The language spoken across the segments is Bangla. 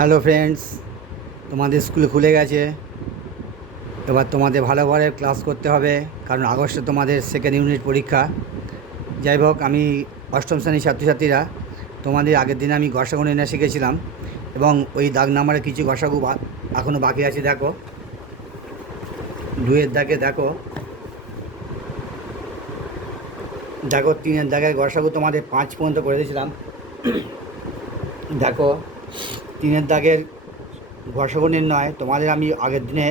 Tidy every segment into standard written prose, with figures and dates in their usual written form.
হ্যালো ফ্রেন্ডস, তোমাদের স্কুল খুলে গেছে। এবার তোমাদের ভালোভাবে ক্লাস করতে হবে, কারণ আগস্টে তোমাদের সেকেন্ড ইউনিট পরীক্ষা। যাই হোক, আমি অষ্টম শ্রেণীর ছাত্রছাত্রীরা, তোমাদের আগের দিনে আমি গসাগু নির্ণয় শিখেছিলাম, এবং ওই দাগ নাম্বারে কিছু গসাগু এখনও বাকি আছে। দেখো, দুইয়ের দাগে দেখো, দেখো তিনের দাগের গসাগু তোমাদের 5 পর্যন্ত করে দিয়েছিলাম। দেখো, তিনের দাগের গসাগু নির্ণয় তোমাদের আমি আগের দিনে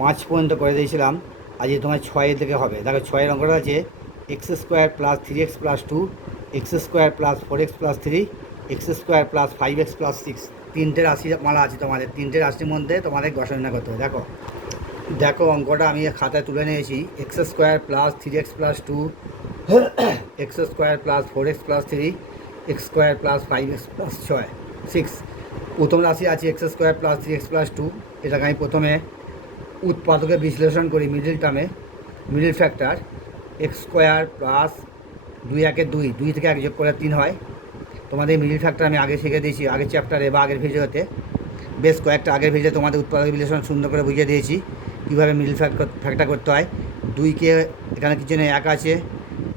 5 পর্যন্ত করে দিয়েছিলাম। আজকে তোমার 6 থেকে হবে। দেখো, 6-এর অঙ্কটা আছে x square plus 3x plus 2, x square plus 4x plus 3, x square plus 5x plus 6। তিনটে রাশি মালা আছে তোমাদের। তিনটে রাশির মধ্যে তোমাদের গসা নির্ণয় করতে হবে। দেখো দেখো অঙ্কটা আমি খাতায় তুলে নিয়েছি। X square plus 3x plus 2, x square plus 4x plus 3, x square plus 5x plus 6। প্রথম রাশি আছে x square plus 3x plus 2। এটাকে আমি প্রথমে উৎপাদকে বিশ্লেষণ করি মিডিল টার্মে, middle factor. X square plus 2 থেকে 1 যোগ করে 3 হয়। তোমাদের মিডিল ফ্যাক্টর আমি আগে শিখে দিয়েছি, আগের চ্যাপ্টারে বা আগের ভিডিওতে, বেশ কয়েকটা আগের ভিডিও তোমাদের উৎপাদক বিশ্লেষণ সুন্দর করে বুঝিয়ে দিয়েছি কীভাবে মিডিল ফ্যাক্টর করতে হয়। 2কে এখানে কিছু নেই, 1 আছে,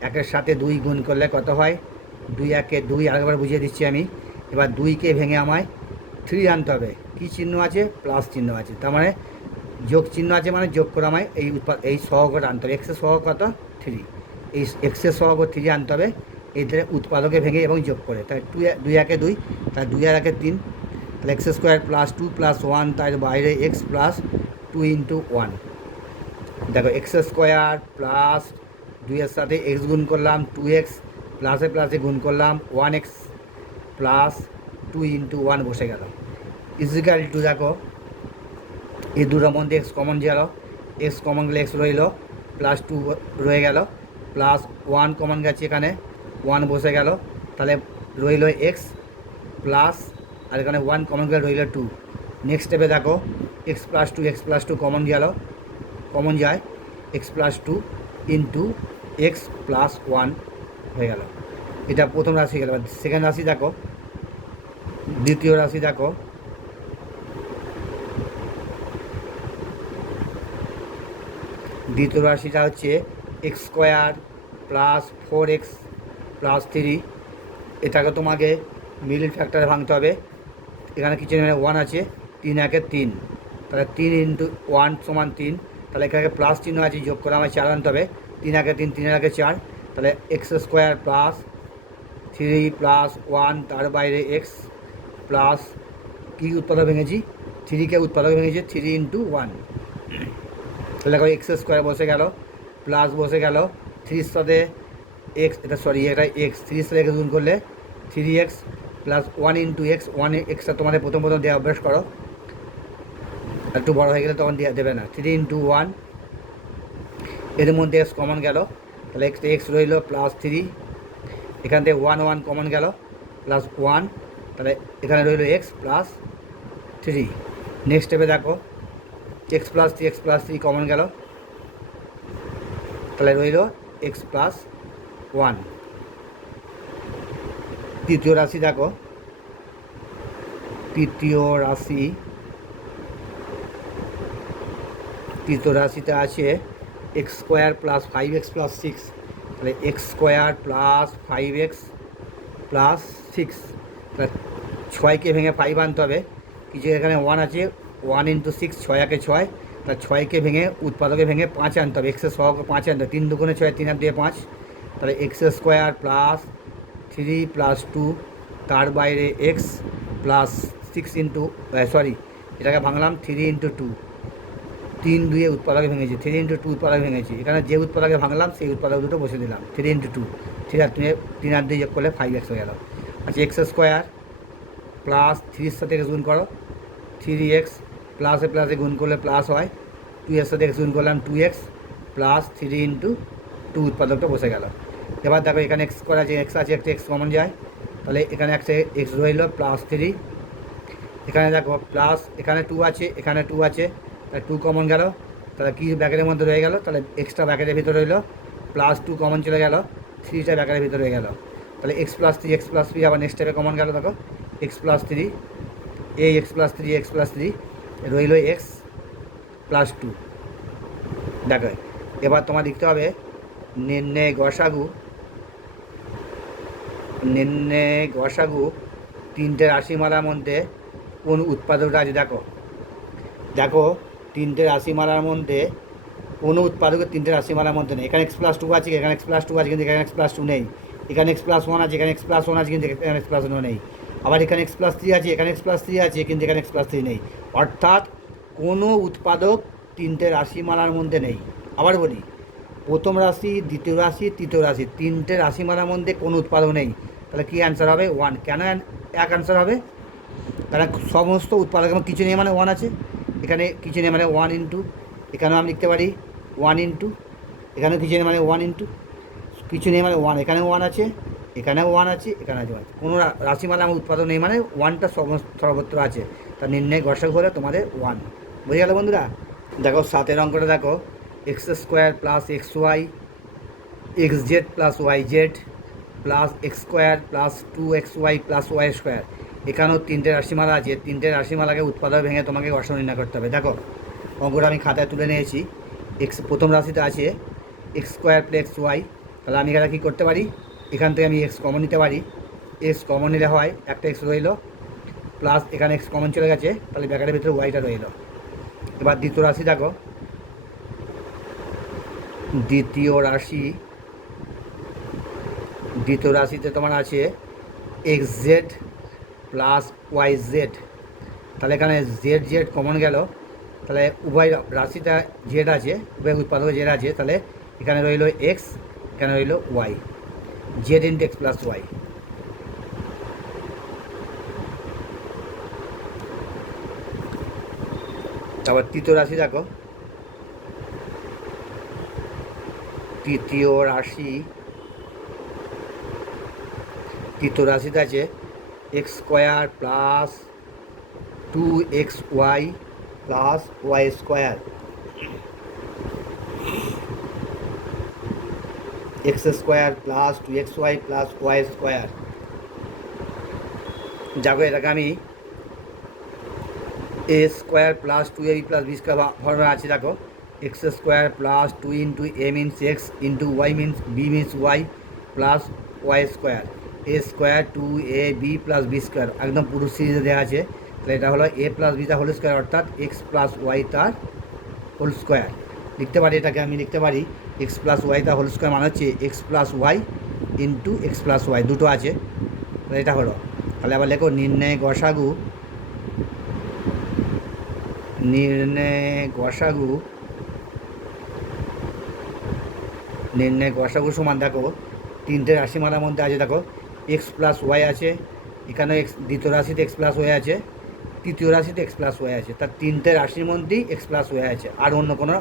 1-এর সাথে 2 গুণ করলে কত হয়, 2 আরেকবার বুঝিয়ে দিচ্ছি আমি। এবার 2কে ভেঙে আমায় 3 আনতে হবে। কী চিহ্ন আছে? প্লাস চিহ্ন আছে, তার মানে যোগ চিহ্ন আছে, মানে যোগ করে আমায় এই সহগটা আনতে হবে। এক্সের সহগ কত? 3। এই এক্সের সহগ 3 আনতে হবে। এইটারে উৎপাদকে ভেঙে এবং যোগ করে, তাই 2 2 তাই 2 আর 1 3। তাহলে এক্স স্কোয়ার প্লাস 2 প্লাস 1, তার বাইরে এক্স প্লাস 2 ইন্টু 1। দেখো, এক্স স্কোয়ার প্লাস 2-এর সাথে এক্স গুণ করলাম 2x, প্লাসে প্লাসে গুণ করলাম 1x প্লাস 2 ইন্টু 1 বসে গেল। ইজিক্যাল টু, দেখো এই দুটোর মধ্যে এক্স কমন গেল, এক্স কমন গেলে এক্স রইল, প্লাস 2 রয়ে গেল, প্লাস 1 কমন গেছে, এখানে 1 বসে গেল, তাহলে রইল এক্স প্লাস, আর এখানে 1 কমন গেলে রইল 2। নেক্সট স্টেপে দেখো, এক্স প্লাস টু কমন গেল, কমন যায়, x plus 2 into x plus 1 হয়ে গেল। এটা প্রথম রাশি গেল। সেকেন্ড রাশি দেখো, দ্বিতীয় রাশি দেখো, দ্বিতীয় রাশিটা হচ্ছে x square plus 4x plus 3। এটাকে তোমাকে মিডল ফ্যাক্টরে ভাঙতে হবে। এখানে কিছু নেই, 1 আছে, 3 1 3, তাহলে 3 ইন্টু 1 সমান 3। তাহলে এখানে প্লাস চিহ্ন আছে, যোগ করে আমার 4 আনতে হবে। 3 1 3, 3 1 4, তাহলে এক্স স্কোয়ার প্লাস 3 প্লাস 1, তার বাইরে এক্স প্লাস, কী উৎপাদক ভেঙেছি? 3কে উৎপাদক ভেঙেছি, 3 ইন্টু 1। তাহলে দেখো এক্স স্কোয়ার বসে গেল, প্লাস বসে গেল 3-এর সাথে এক্স, এটা এক্স, 3-এর সাথে এক্স গুণ করলে 3x plus 1 into x. 1 extra তোমাদের প্রথম দেওয়া অভ্যাস করো, একটু বড়ো হয়ে গেলে তখন দেবে না। 3 ইন্টু 1, এর মধ্যে এক্স কমন গেল, তাহলে এক্স রইল প্লাস 3। এখান থেকে 1 1 কমন গেল, প্লাস 1, তাহলে এখানে রইল এক্স প্লাস 3। নেক্সট স্টেপে দেখো, এক্স প্লাস 3 কমন গেল, তাহলে রইল এক্স প্লাস 1। তৃতীয় রাশি দেখো, তৃতীয় রাশিতে আছে x square plus 5x plus 6। তাহলে x square plus 5x plus 6, তাহলে 6কে ভেঙে 5 আনতে হবে। কিছু এখানে 1 আছে, 1 ইন্টু 6, 6 1 6, তাহলে 6কে ভেঙে উৎপাদকে ভেঙে 5 আনতে হবে। এক্সের সহগ 5 আনতে হবে, 3 2 6, 3 আর 2 5। তাহলে এক্স স্কোয়ার প্লাস 3 প্লাস 2, তার বাইরে এক্স প্লাস 6 ইন্টু, এটাকে ভাঙলাম 3 ইন্টু 2, 3 2 উৎপাদকে ভেঙেছি, 3 ইন্টু 2 উৎপাদকে ভেঙেছি। এখানে যে উৎপাদকে ভাঙলাম সেই উৎপাদক দুটো বসে দিলাম, 3 ইন্টু 2, 3 আর 2 যোগ করলে 5x হয়ে গেল। আচ্ছা, এক্স স্কোয়ার প্লাস 3-এর সাথে এক্স গুণ করো, 3x প্লাসে প্লাসে গুণ করলে প্লাস হয়, 2-এর সাথে এক্স গুণ করলাম 2x প্লাস 3 ইন্টু 2, উৎপাদকটা বসে গেল। এবার দেখো, এখানে এক্স করা আছে, এক্স আছে, একটা এক্স কমন যায়, তাহলে এখানে একটা এক্স রইল প্লাস 3। এখানে দেখো প্লাস, এখানে 2 আছে, এখানে 2 আছে, তাহলে 2 কমন গেল, তাহলে কি ব্র্যাকেটের মধ্যে রয়ে গেল, তাহলে এক্সট্রা ব্র্যাকেটের ভিতরে রইল, প্লাস 2 কমন চলে গেল, 3টা ব্র্যাকেটের ভিতরে রয়ে গেল, তাহলে এক্স প্লাস 3 আবার নেক্সট স্টেপে কমন গেল। দেখো এক্স প্লাস 3, এ এক্স প্লাস থ্রি রইল এক্স প্লাস টু। দেখো এবার তোমার লিখতে হবে নির্ণয় গসাগু তিনটে রাশিমালার মধ্যে কোন উৎপাদকটা আছে। দেখো দেখো তিনটে রাশিমালার মধ্যে কোনো উৎপাদকের তিনটে রাশিমালার মধ্যে নেই। এখানে এক্স প্লাস টু আছে, এখানে এক্স প্লাস টু আছে, কিন্তু এখানে এক্স প্লাস টু নেই। এখানে এক্স প্লাস ওয়ান আছে, এখানে এক্স প্লাস ওয়ান আছে, কিন্তু এখানে এক্স প্লাস ওয়ান নেই। আবার এখানে এক্স প্লাস থ্রি আছে, এখানে এক্স প্লাস থ্রি আছে, কিন্তু এখানে এক্স প্লাস থ্রি নেই। অর্থাৎ কোনো উৎপাদক তিনটে রাশিমালার মধ্যে নেই। আবার বলি, প্রথম রাশি, দ্বিতীয় রাশি, তৃতীয় রাশি, তিনটে রাশিমালার মধ্যে কোনো উৎপাদক নেই। তাহলে কী অ্যান্সার হবে? ওয়ান। কেন এক অ্যান্সার হবে? কারণ সমস্ত উৎপাদক এবং কিছু নেই মানে ওয়ান আছে। এখানে কিছু নেই মানে ওয়ান ইন্টু, এখানেও আমি লিখতে পারি ওয়ান ইন্টু, এখানেও কিছু নেই মানে ওয়ান ইন্টু, কিছু নেই মানে ওয়ান, এখানেও ওয়ান আছে, এখানেও ওয়ান আছে, এখানে আছে ওয়ান। কোনো রাশিমালা আমার উৎপাদন নেই মানে ওয়ানটা সর্বত্র আছে। তার নির্ণয় গসাগু হলে তোমাদের ওয়ান। বুঝে গেল বন্ধুরা? দেখো 7 অঙ্কটা দেখো, x square plus x y x z plus y z plus x square plus 2xy plus y square. এখানেও তিনটে রাশিমালা আছে। তিনটে রাশিমালাকে উৎপাদক ভেঙে তোমাকে গসাগু নির্ণয় করতে হবে। দেখো অঙ্কটা আমি খাতায় তুলে নিয়েছি। এক্স প্রথম রাশিতে আছে এক্স স্কোয়ার প্লাস ওয়াই। তাহলে আমি এখানে কী করতে পারি? এখান থেকে আমি এক্স কমন নিতে পারি। এক্স কমন নিলে হয় একটা এক্স রইল, প্লাস এখানে এক্স কমন চলে গেছে, তাহলে ব্র্যাকেটের ভিতরে ওয়াইটা রইল। এবার দ্বিতীয় রাশি দেখো, দ্বিতীয় রাশিতে তোমার আছে x z plus y z. তাহলে এখানে জেড জেড কমন গেল, তাহলে উভয় রাশিটা জেড আছে, উভয় উৎপাদক জেড আছে। তাহলে এখানে রইল এক্স, এখানে রইল y, z into x plus y. তারপর তৃতীয় রাশি দেখো, তৃতীয় রাশিতে আছে x square plus 2xy plus y square, x square plus 2xy plus y square. দেখো এটাকে আমি a square plus 2ab plus b square ফর্মে আছে। দেখো x square plus 2 into a means x into y means b means y plus y square, a square 2ab plus b square, একদম পুরো সিরিজে দেওয়া আছে। তাহলে এটা হলো a plus beta whole square, অর্থাৎ এক্স প্লাস ওয়াই তার হোল স্কোয়ার। লিখতে পারি এটাকে আমি লিখতে পারি এক্স প্লাস ওয়াই তার হোল স্কোয়ার মানে হচ্ছে x plus y into x plus y, দুটো আছে। তাহলে এটা হলো। তাহলে আবার লেখো নির্ণয় গসাগু সমান, দেখো তিনটে রাশিমালার মধ্যে আছে। দেখো এক্স প্লাস ওয়াই আছে, এখানে এক্স, দ্বিতীয় রাশিতে এক্স প্লাস ওয়াই আছে, তৃতীয় রাশিতে এক্স প্লাস ওয়াই আছে। তার তিনটে রাশির মধ্যেই এক্স প্লাস ওয়াই আছে, আর অন্য কোনো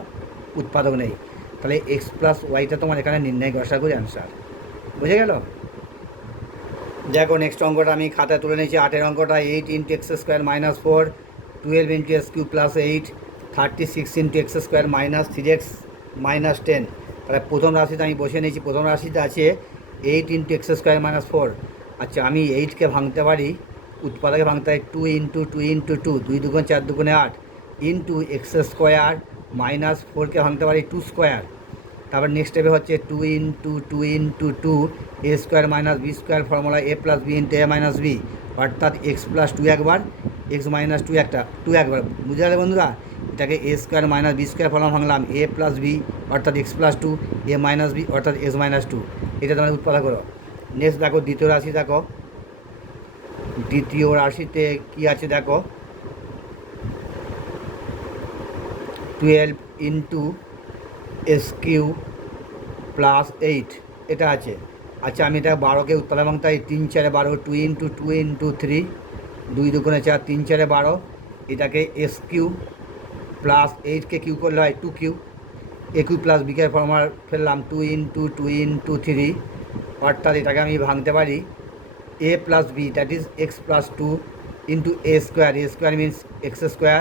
উৎপাদক নেই। তাহলে এক্স প্লাস ওয়াইটা তোমার এখানে নির্ণয় গসাগুর অ্যান্সার। বুঝে গেল? দেখো নেক্সট অঙ্কটা আমি খাতায় তুলে নিয়েছি। 8 অঙ্কটা 8 into x square minus 4 12 into x cube plus 8 36 into x square minus 3x minus 10। তাহলে প্রথম রাশিতে আমি বসে নিয়েছি। প্রথম রাশিতে আছে 8 ইন্টু এক্স স্কোয়ার মাইনাস 4। আচ্ছা, আমি 8কে ভাঙতে পারি, উৎপাদকে ভাঙতে হয় 2 ইন্টু 2 ইন্টু 2, 2 দুগুণ 4 দুগুণে 8 ইন্টু এক্স স্কোয়ার মাইনাস 4কে ভাঙতে পারি 2 স্কোয়ার। তারপর নেক্সট স্টেপে হচ্ছে 2 into 2 into 2 a square minus b square, formula a plus b into a minus b, অর্থাৎ এক্স প্লাস 2 একবার, এক্স মাইনাস 2 2 একবার। বুঝে গেলে বন্ধুরা? এটাকে a square minus b square formula ভাঙলাম এ প্লাস বি অর্থাৎ x plus 2, a minus b অর্থাৎ এক্স মাইনাস 2। এটা তোমরা উৎপাদক করো। নেক্সট দেখো দ্বিতীয় রাশি, দেখো দ্বিতীয় রাশিতে কী আছে দেখো 12 ইন্টু এস কিউ প্লাস 8 এটা আছে। আচ্ছা, আমি এটা 12কে উৎপাদক ভাঙতে হয় 3 4 12, 2 ইন্টু 2 ইন্টু 3, 2 দুগুণে 4, 3 4 12। এটাকে এস কিউ প্লাস 8কে কিউ করলে হয় 2 কিউ, এ কিউ প্লাস বিকে ফর্মুলা ফেললাম 2 ইন্টু 2 ইন্টু 3, অর্থাৎ এটাকে আমি ভাঙতে পারি a plus b, that is x plus 2 into a square, a square means x square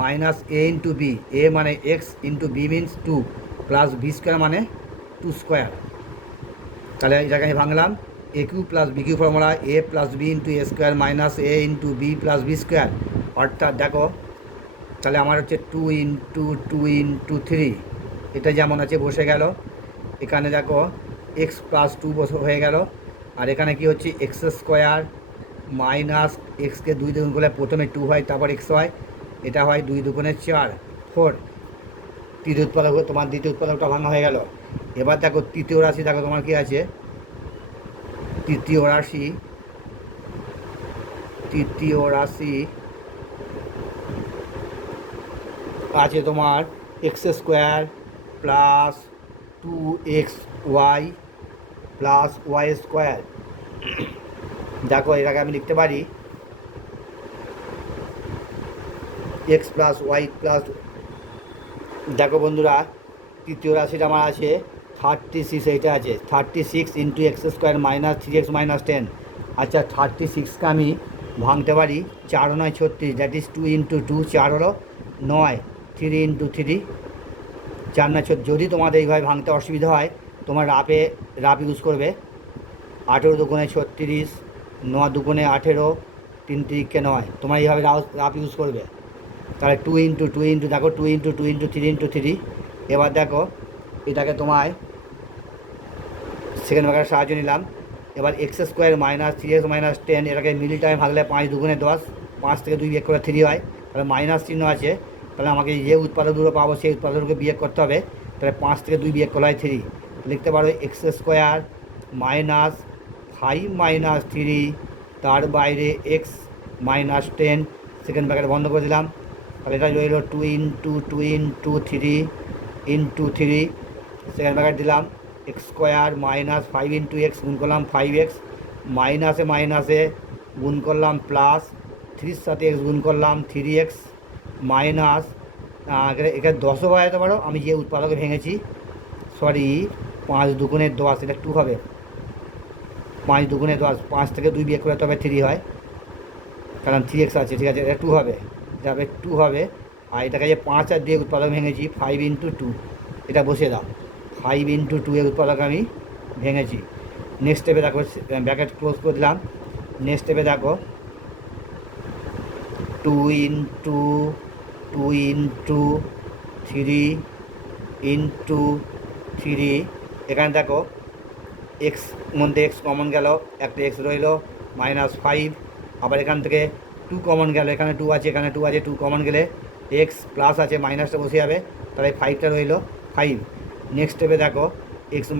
minus a into b, a মানে x into b means 2 plus b square মানে 2 স্কোয়ার। তাহলে এটাকে আমি ভাঙলাম a cube plus b cube formula a plus b into a square minus a into b plus b square, অর্থাৎ দেখো তাহলে আমার হচ্ছে 2 × 2 × 3, এটা যেমন আছে বসে গেল। এখানে দেখো এক্স প্লাস 2 বসে হয়ে গেল। আর এখানে কি হচ্ছে এক্স স্কোয়ার মাইনাস এক্সকে 2 দ্বিগুণ করলে প্রথমে 2 হয়, তারপর এক্স হয়, এটা হয় 2 দুগুণে 4 4। তৃতীয় উৎপাদক তোমার দ্বিতীয় উৎপাদকটা ভাঙা হয়ে গেল। এবার দেখো তৃতীয় রাশি, দেখো তোমার কি আছে, তৃতীয় রাশি আছে তোমার x square plus 2xy plus y square. দেখো এটাকে আমি লিখতে পারি এক্স প্লাস ওয়াই প্লাস, দেখো বন্ধুরা তৃতীয় রাশিটা আমার আছে 36, এইটা আছে 36 into x square minus 3x minus 10। আচ্ছা 36কে আমি ভাঙতে পারি 4 9 36, দ্যাট ইজ 2 × 2, 4 হলো 9, 3 × 3 4 9 36। যদি তোমাদের এইভাবে ভাঙতে অসুবিধা হয় তোমার রাফ ইউজ করবে। 18 দুগুণে 36, 9 দুগুণে 18, 3 3 9, তোমার এইভাবে রাফ ইউজ করবে। তাহলে 2 × 2 দেখো 2 × 2 × 3 × 3। এবার দেখো এটাকে তোমায় সেকেন্ড ভাগের সাহায্য নিলাম। এবার x square minus 3x minus 10, এটাকে মিডল টাইম ভাগলে 5 দুগুণে 10, 5 থেকে 2 বিয়োগ করে 3 হয়, তাহলে মাইনাস চিহ্ন আছে। তাহলে আমাকে যে উৎপাদকগুলো পাবো সেই উৎপাদককে বিয়োগ করতে হবে। তাহলে 5 থেকে 2 বিয়োগ করা হয় 3, লিখতে পারো এক্স স্কোয়ার মাইনাস 5 মাইনাস 3, তার বাইরে এক্স মাইনাস 10, সেকেন্ড ব্র্যাকেট বন্ধ করে দিলাম। তাহলে এটা রইল 2 × 2 × 3 × 3, সেকেন্ড ব্র্যাকেট দিলাম। এক্স স্কোয়ার মাইনাস 5 × x গুণ করলাম 5x, মাইনাসে মাইনাসে গুণ করলাম প্লাস 3-র সাথে x গুণ করলাম 3x মাইনাস, এখানে 10ও বাড়াতে পারো, আমি যে উৎপাদকে ভেঙেছি, সরি 5 দুগুণে 10, এটা 2 হবে, 5 দুগুণে 10, 5 থেকে 2 বিয়োগ করে তবে 3 হয়, কারণ 3x আছে, ঠিক আছে, এটা 2 হবে, যাবে 2 হবে। আর এটাকে যে 5 আর দিয়ে উৎপাদক ভেঙেছি 5 × 2, এটা বসে দাও, 5 × 2 এর উৎপাদক আমি ভেঙেছি। নেক্সট স্টেপে দেখো ব্র্যাকেট ক্লোজ করে দিলাম। নেক্সট স্টেপে দেখো 2 × 3 × 3, এখানে দেখো এক্স মধ্যে এক্স কমন গেল, একটা এক্স রইল -5, আবার এখান থেকে 2 কমন গেল, এখানে 2 আছে, এখানে 2 আছে, 2 কমন গেলে এক্স প্লাস আছে মাইনাসটা বসে যাবে, তাহলে 5টা রইল 5। নেক্সট স্টেপে দেখো এক্স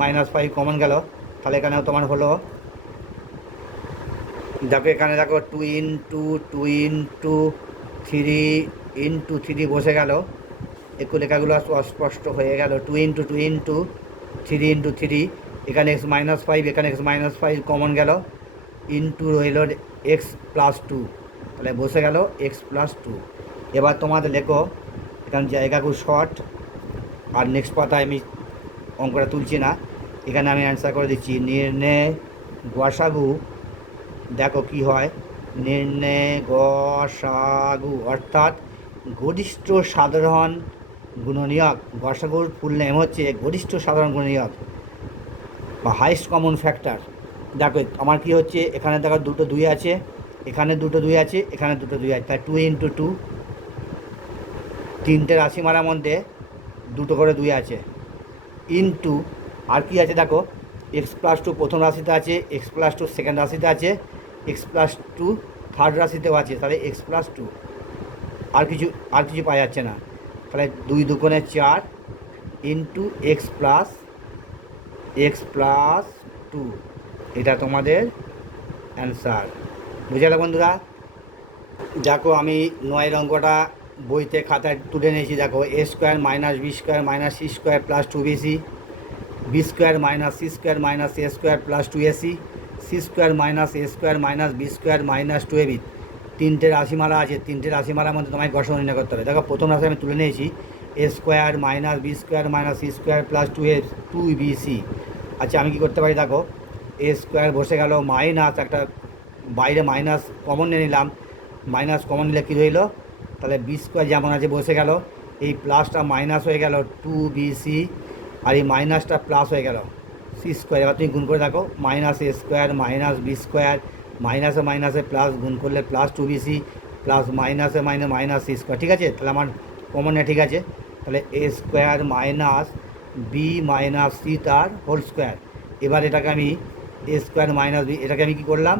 মাইনাস 5 কমন গেল, তাহলে এখানেও তোমার হলো, দেখো এখানে দেখো 2 × 3 বসে গেল, একটু লেখাগুলো অস্পষ্ট হয়ে গেল। 2 × 3 × 3, এখানে এক্স মাইনাস 5, এখানে এক্স মাইনাস 5 কমন গেল, ইন্টু রইল এক্স প্লাস 2, তাহলে বসে গেল এক্স প্লাস 2। এবার তোমাদের লেখো, এখানে জায়গা খুব শর্ট, আর নেক্সট পাতায় আমি অঙ্কটা তুলছি না, এখানে আমি অ্যান্সার করে দিচ্ছি। নির্ণয় গসাগু, দেখো কি হয়, নির্ণয় গসাগু অর্থাৎ গরিষ্ঠ সাধারণ গুণনীয়ক। গসাগুর ফুল নেম হচ্ছে গরিষ্ঠ সাধারণ গুণনীয়ক বা হাইস্ট কমন ফ্যাক্টর। দেখো আমার কি হচ্ছে, এখানে দেখো 2টো 2 আছে, এখানে 2টো 2 আছে, এখানে 2টো 2 আছে, তাই 2 × 2, 3টে রাশি মারার মধ্যে 2টো করে 2 আছে, ইন্টু আর কি আছে দেখো এক্স প্লাস 2 প্রথম রাশিতে আছে, এক্স প্লাস 2 সেকেন্ড রাশিতে আছে, এক্স প্লাস 2 থার্ড রাশিতেও আছে, তাহলে এক্স প্লাস 2, আর কিছু পাওয়া যাচ্ছে না, তাহলে 2 দুগুণে 4 ইন্টু এক্স প্লাস 2, এটা তোমাদের অ্যান্সার। বুঝে গেল বন্ধুরা? দেখো আমি 9 অঙ্কটা বইতে খাতায় তুলে নিয়েছি। দেখো a square minus b square minus c square plus 2bc, b square minus c square minus a square plus 2ac, c square minus a square minus b square minus 2ab। 3টে রাশিমালা আছে, 3টে রাশিমালার মধ্যে তোমায় গসাগু নির্ণয় করতে হবে। দেখো প্রথম রাশি আমি তুলে নিয়েছি a square minus b square minus c square plus 2bc। আচ্ছা আমি কী করতে পারি, দেখো এ স্কোয়ার বসে গেল, মাইনাস একটা বাইরে মাইনাস কমন নিয়ে নিলাম, মাইনাস কমন নিলে কী রইল, তাহলে বি স্কোয়ার যেমন আছে বসে গেল, এই প্লাসটা মাইনাস হয়ে গেল 2bc, আর এই মাইনাসটা প্লাস হয়ে গেল, সি স্কোয়ার। এবার তুমি গুণ করে দেখো, minus a square minus b square, মাইনাসে মাইনাসে প্লাস, গুণ করলে প্লাস টু বিসি প্লাস মাইনাসে মাইনাস সি স্কোয়ার। ঠিক আছে, তাহলে আমার কমন নেই। ঠিক আছে, তাহলে a square minus b minus c তার হোল স্কোয়ার। এবার এটাকে আমি এ স্কোয়ার মাইনাস বি, এটাকে আমি কী করলাম,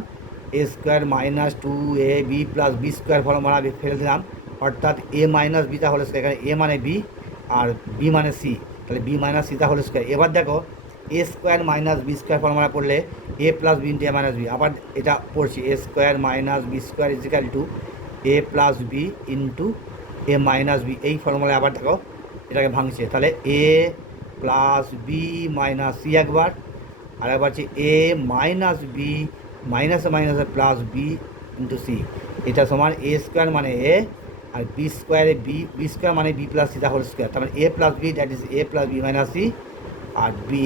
a square minus two a b plus b square formula ফেলে দিলাম, অর্থাৎ এ মাইনাস বিটা হোল স্কোয়ার। এখানে এ মানে বি আর বি মানে সি, তাহলে বি মাইনাস সিটা হোল স্কোয়ার। এবার দেখো a square minus b square formula পড়লে a plus b into a minus b. আবার এটা পড়ছি, a square minus b square is equal to a plus b into a minus b. এই ফর্মুলায় আবার দেখো এটাকে ভাঙছে, তাহলে এ প্লাস বি মাইনাস সি একবার, আর একবার হচ্ছে এ মাইনাস বি মাইনাসে মাইনাসে প্লাস বি ইন্টু সি। এটা সমান এ স্কোয়ার মানে এ আর বি স্কোয়ারে বি, বি স্কোয়ার মানে বি প্লাস সিটা হোল স্কোয়ার। তার মানে a plus b that is a plus b minus c, আর b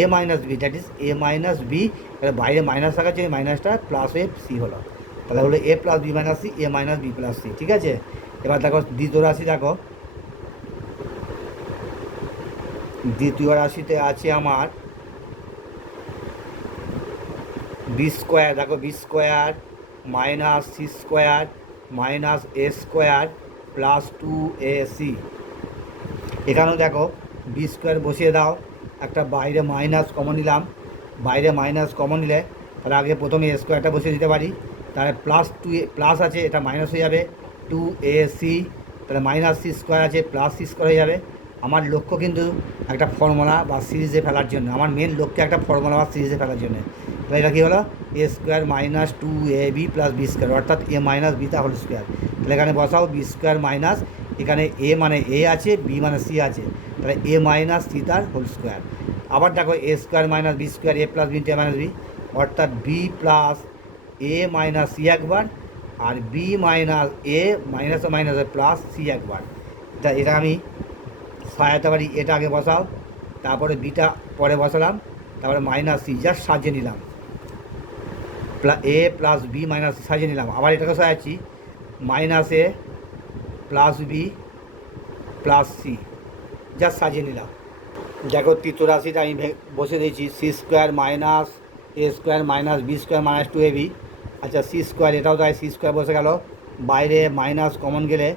a minus b that is a minus b. তাহলে বাইরে মাইনাস থাকার জন্য মাইনাসটা প্লাস হয়ে সি হলো, তাহলে হলো a plus b minus C, A minus B plus C. ঠিক আছে, এবার দেখো দ্বিতীয় রাশি, দেখো দ্বিতীয় রাশিতে আছে আমার বি স্কোয়ার। দেখো b square minus c square minus a square plus two a c. এখানেও দেখো বি স্কোয়ার বসিয়ে দাও, একটা বাইরে মাইনাস কমন নিলাম, বাইরে মাইনাস কমন নিলে তাহলে আগে প্রথমে এ স্কোয়ারটা বসিয়ে দিতে পারি, তাহলে প্লাস টু এ প্লাস আছে, এটা মাইনাস হয়ে যাবে টু এ সি, তাহলে মাইনাস সি স্কোয়ার আছে প্লাস সি স্কোয়ার হয়ে যাবে। আমার লক্ষ্য কিন্তু একটা ফর্মুলা বা সিরিজে ফেলার জন্য, আমার মেন লক্ষ্য একটা ফর্মুলা বা সিরিজে ফেলার জন্য। তাহলে এটা কী হলো, এ square minus two a b plus b square, অর্থাৎ এ মাইনাস বিটা হোল স্কোয়ার। তাহলে এখানে বসাও বি স্কোয়ার মাইনাস, এখানে এ মানে এ আছে, বি মানে সি আছে, তাহলে এ মাইনাস সি তার হোল স্কোয়ার। আবার দেখো a square minus b square A plus b into a minus b, অর্থাৎ বি প্লাস এ মাইনাস সি একবার আর বি মাইনাস এ মাইনাসে মাইনাসে প্লাস সি একবার। এটা আমি সহায়তা পারি, এটা আগে বসাও, তারপরে বিটা পরে বসালাম, তারপরে মাইনাস সি জাস্ট সাজিয়ে নিলাম, এ প্লাস বি মাইনাস সাজিয়ে নিলাম। আবার এটাকে সাজাচ্ছি, minus a plus b plus c just সাজিয়ে নিলাম। দেখো তৃতীয় রাশিটা আমি বসে দিয়েছি, c square minus a square minus b square minus two a b. আচ্ছা সি স্কোয়ার, এটাও তাই, সি স্কোয়ার বসে গেল, বাইরে মাইনাস কমন গেলে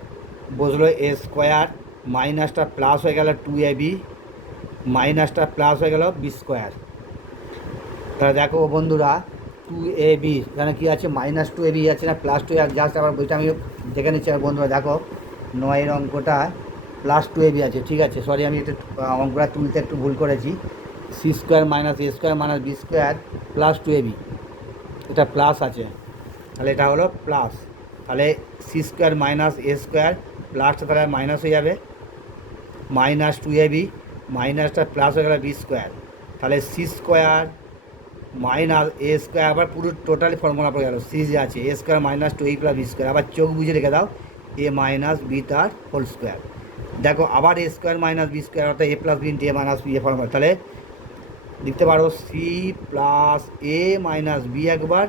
বসলো এ স্কোয়ার, মাইনাসটা প্লাস হয়ে গেল টু এ বি, মাইনাসটা প্লাস হয়ে গেল বি স্কোয়ার। তাহলে দেখো বন্ধুরা টু এ বি, এখানে কী আছে, মাইনাস টু এ বি আছে না প্লাস টু, জাস্ট আবার বইটা আমি দেখে নিচ্ছি। বন্ধুরা দেখো নয়ের অঙ্কটা প্লাস টু এ বি আছে, ঠিক আছে, সরি আমি একটু অঙ্কটা তুলতে একটু ভুল করেছি। C square minus a square minus b square plus two a b, এটা প্লাস আছে, তাহলে এটা হলো প্লাস। তাহলে c square minus a square প্লাসটা তাহলে মাইনাস হয়ে যাবে, মাইনাস টু এ বি মাইনাসটা প্লাস হয়ে গেল বি স্কোয়ার, তাহলে c square minus a square, আবার পুরো টোটালি ফর্মুলা পড়ে গেল, সি যে আছে a square minus two a plus b square, আবার চোখ বুঝে রেখে দাও এ মাইনাস বি তার হোল স্কোয়ার। দেখো আবার এ স্কোয়ার মাইনাস বি স্কোয়ার, অর্থাৎ এ plus b into a minus B A formula, তাহলে লিখতে পারো সি প্লাস এ মাইনাস বি একবার,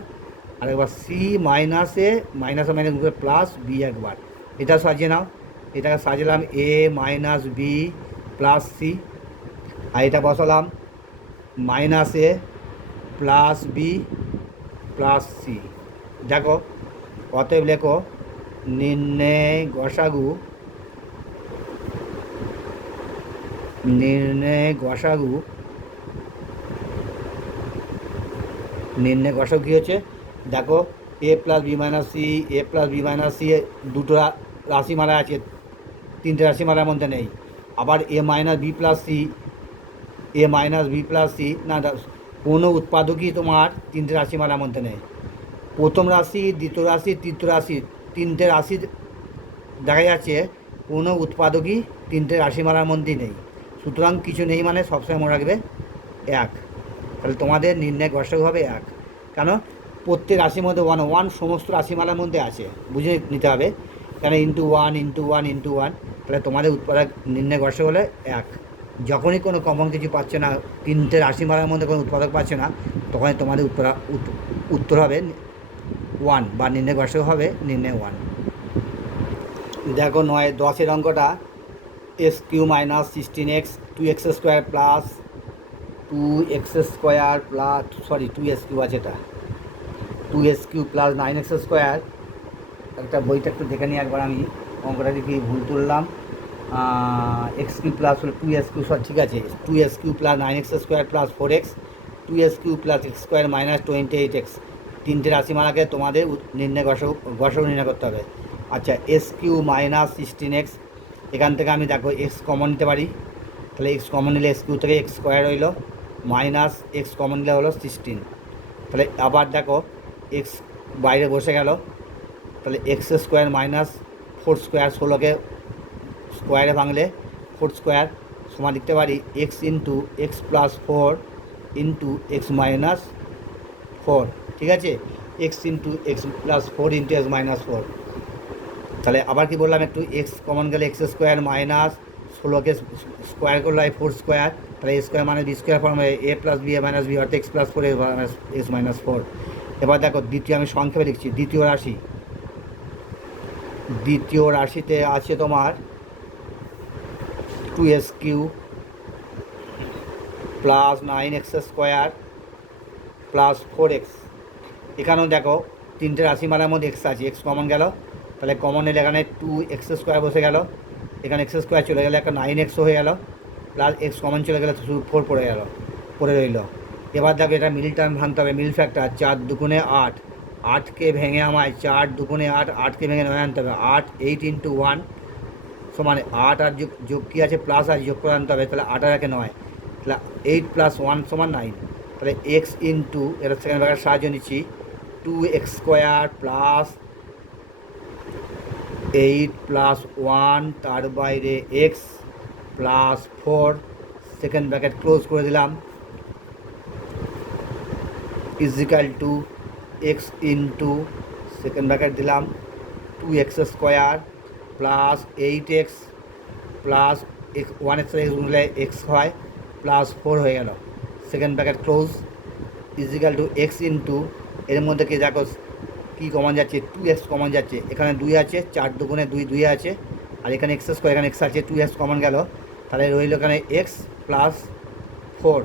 আর একবার সি মাইনাস এ মাইনাসে মাইনাস প্লাস বি একবার। এটা সাজিয়ে নাও, এটাকে সাজালাম এ মাইনাস বি প্লাস সি, আর এটা বসালাম minus a plus b plus C. দেখো অতএব লেখো নির্ণয় গসাগু, নির্ণয় গসাগু কী হচ্ছে, দেখো এ প্লাস বি মাইনাস সি, এ প্লাস বি মাইনাস সি দুটো রাশিমালা আছে, তিনটে রাশিমালার মধ্যে নেই। আবার এ মাইনাস বি প্লাস সি, এ মাইনাস বি প্লাস সি, না কোনো উৎপাদকই তোমার তিনটে রাশিমালার মধ্যে নেই। প্রথম রাশি, দ্বিতীয় রাশি, তৃতীয় রাশি, তিনটে রাশি দেখা যাচ্ছে কোনো উৎপাদকই তিনটে রাশিমালার মধ্যেই নেই। সুতরাং কিছু নেই মানে সবসময় মনে রাখবে এক, তাহলে তোমাদের নির্ণয় গসাগু হবে এক। কেন, প্রত্যেক রাশির মধ্যে ওয়ান ওয়ান সমস্ত রাশিমালার মধ্যে আছে, বুঝে নিতে হবে, কেন into one into one into one, তাহলে তোমাদের উৎপাদক নির্ণয় গসাগু হলে এক। যখনই কোনো কমন কিছু পাচ্ছে না, তিনটে রাশিমালার মধ্যে কোনো উৎপাদক পাচ্ছে না, তখনই তোমাদের উত্তর হবে ওয়ান, বা নির্ণয় গসাগু হবে নির্ণয় ওয়ান। দেখো 10 অঙ্কটা x cube minus 16x 2x square plus two x square plus two x cube আছে, এটা two x cube plus nine x square. একটা বইটা একটু দেখে নিই একবার, আমি অঙ্কটা কি ভুল তুললাম। এক্স কিউ প্লাস হলো টু এস কিউ, সব ঠিক আছে। Two x cube plus nine x square plus four x, two x cube plus x square minus 28x। তিনটে রাশিমালাকে তোমাদের নির্ণয় গসাগু নির্ণয় করতে হবে। আচ্ছা, এস কিউ মাইনাস 16x, এখান থেকে আমি দেখো এক্স কমন নিতে পারি, তাহলে এক্স কমন নিলে এস কিউ থেকে এক্স স্কোয়ার হইল, মাইনাস এক্স কমন নিলে হলো 16। তাহলে আবার দেখো এক্স বাইরে বসে গেল, তাহলে x square minus four square, 16কে স্কোয়ারে ভাঙলে ফোর স্কোয়ার সমান লিখতে পারি x into x plus four into x minus four, ঠিক আছে। X into x plus four into x minus four. তাহলে আবার কি বললাম, একটু এক্স কমন গেলে এক্স স্কোয়ার মাইনাস 16কে স্কোয়ার করলে হয় ফোর স্কোয়ার, তাহলে এ স্কোয়ার মানে b square form a plus b a minus b অর্থাৎ x plus four x minus four. এবার দেখো দ্বিতীয় আমি সংক্ষেপে লিখছি, দ্বিতীয় রাশিতে আছে তোমার two x cube plus nine x square plus four x. এখানেও দেখো তিনটে রাশিমালার মধ্যে এক্স আছে, এক্স কমন গেল, তাহলে কমন এলে এখানে টু এক্স স্কোয়ার বসে গেল, এখানে এক্স স্কোয়ার চলে গেলে একটা নাইন এক্সও হয়ে গেল, প্লাস এক্স কমন চলে গেলে শুধু ফোর পড়ে রইল। এবার দেখো এটা মিল টার্ম ভাঙতে হবে, মিল ফ্যাক্টর, 4 দুগুণে 8, 8কে ভেঙে আমায় 4 দুগুণে 8, 8কে ভেঙে 9 আনতে হবে, 8 8 ইন্টু 1 সমান 8 আর যোগ কী আছে প্লাস আর যোগ করে আনতে হবে, তাহলে 8 আর 1 9, তাহলে 8 প্লাস 1 সমান 9। তাহলে এক্স ইন্টু এটা সেকেন্ড ভাগের সাহায্য নিচ্ছি, two x square plus 8 plus 1 তার বাইরে x plus 4 second bracket close করে দিলাম, is equal to x into second bracket দিলাম two x square plus 8x plus x 1 x গুণলে এক্স হয় প্লাস 4 হয়ে গেল, second bracket close, is equal to x into এর মধ্যে কি দেখো কী কমন যাচ্ছে, টু এক্স কমন যাচ্ছে, এখানে 2 আছে, 4 দুগুণে 2 2 আছে, আর এখানে এক্স স্কোয়ার এখানে এক্স আছে, টু এক্স কমন গেল, তাহলে রইল এখানে এক্স প্লাস 4,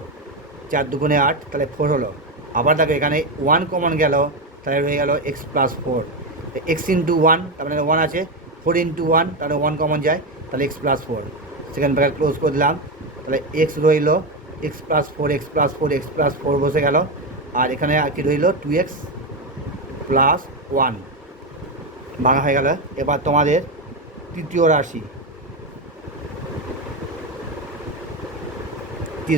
4 দুগুণে 8, তাহলে 4 হলো। আবার দেখো এখানে 1 কমন গেল, তাহলে রয়ে গেল এক্স প্লাস 4, এক্স ইন্টু 1 তার মানে 1 আছে, 4 ইন্টু 1 তাহলে 1 কমন যায়, তাহলে x plus 4 second bracket close করে দিলাম, তাহলে এক্স রইল x plus 4 x plus 4 x plus 4 বসে গেল, আর এখানে আর কি রইল 2x প্লাস 1 ভাঙা হয়ে গেল। এবার তোমাদের তৃতীয় রাশি কী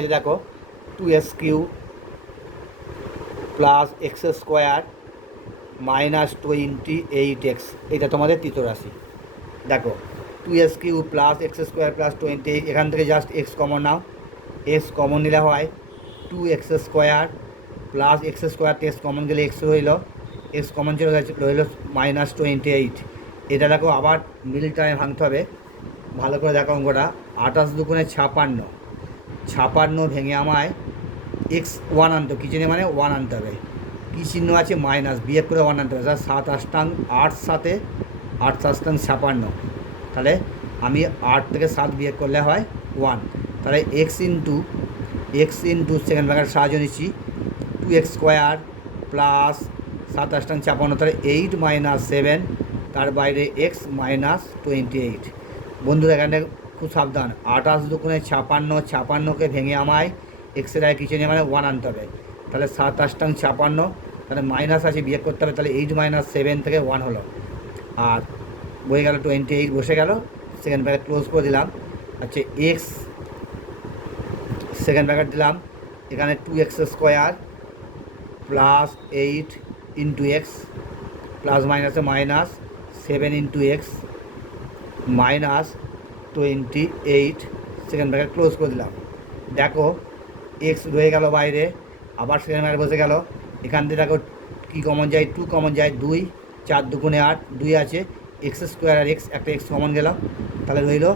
আছে দেখো, two x cube plus x square minus 28x, এটা তোমাদের তৃতীয় রাশি। দেখো two x cube plus x square plus 28, এখান থেকে জাস্ট এক্স কমন নাও, এক্স কমন নিলে হয় two x square plus x square, x common গেলে এক্স রইল, এক্স কমন চলে গেছে রইল মাইনাস 28। এটা দেখো আবার মিল টাইমে ভাঙতে হবে, ভালো করে দেখো অঙ্কটা, 28 দুগুণে 56, 56 ভেঙে আমায় এক্স 1 আনতে হবে, কী চিহ্ন মানে 1 আনতে হবে, কী চিহ্ন আছে মাইনাস, বিয়োগ করে 1 আনতে হবে, 7 8 8 সাথে 8 7 56, তাহলে আমি 8 থেকে 7 বিয়োগ করলে হয় 1, তাহলে এক্স ইন্টু সেকেন্ড ভাগের সাহায্য নিচ্ছি, টু এক্স স্কোয়ার প্লাস 7 8 56, তাহলে 8 মাইনাস 7 তার বাইরে এক্স মাইনাস 28। বন্ধুরা এখানে খুব সাবধান, 28 দুগুণে 56, 56কে ভেঙে আমায় এক্সের আয় কিছু নিয়ে মানে 1 আনতে হবে, তাহলে 7 8 56, তাহলে মাইনাস আছে বিয়োগ করতে হবে, তাহলে 8 মাইনাস 7 থেকে 1 হলো, আর বয়ে গেল 28 বসে গেল, সেকেন্ড ব্র্যাকেট ক্লোজ করে দিলাম। আচ্ছা এক্স সেকেন্ড ব্র্যাকেট দিলাম, এখানে two x square plus 8 into x plus মাইনাসে minus 7 into x minus 28, second bracket close করে দিলাম। দেখো এক্স রয়ে গেল বাইরে, আবার সেকেন্ড ব্র্যাকেট বসে গেল, এখান থেকে দেখো কী কমন যায়, 2 কমন যায়, 2 4 দুগুণে 8, 2 আছে, এক্স স্কোয়ার আর এক্স একটা এক্স কমন গেল, তাহলে রইল